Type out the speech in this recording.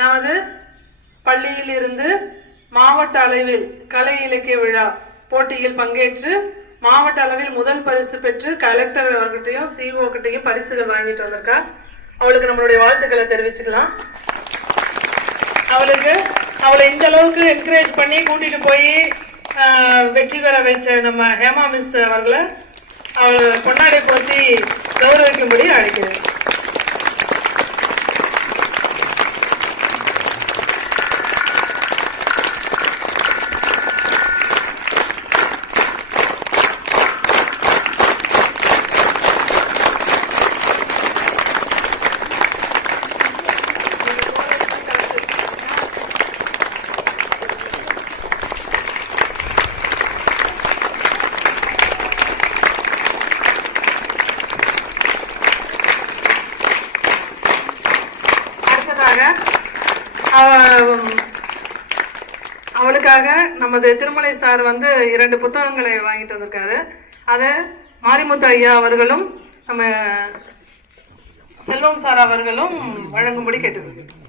நமது பள்ளியிலிருந்து மாவட்ட அளவில் கலை இலக்கிய விழா போட்டியில் பங்கேற்று மாவட்ட அளவில் முதல் பரிசு பெற்று கலெக்டர் அவர்கிட்டையும் சிஓ கிட்டையும் பரிசுகள் வாங்கிட்டு வந்திருக்கா. அவளுக்கு நம்மளுடைய வாழ்த்துக்களை தெரிவிச்சுக்கலாம். அவளை இந்த அளவுக்கு என்கரேஜ் பண்ணி கூட்டிட்டு போய் வெற்றி பெற வச்ச நம்ம ஹேமா மிஸ் அவர்களை அவளை கொண்டாடி போத்தி கௌரவிக்கும்படி அழைக்கிறேன். அவளுக்காக நமது திருமலை சார் 2 புத்தகங்களை வாங்கிட்டு வந்திருக்காரு. அதை மாரிமுத்து ஐயா அவர்களும் நம்ம செல்வம் சார் அவர்களும் வழங்கும்படி கேட்டுக்கொள்கிறேன்.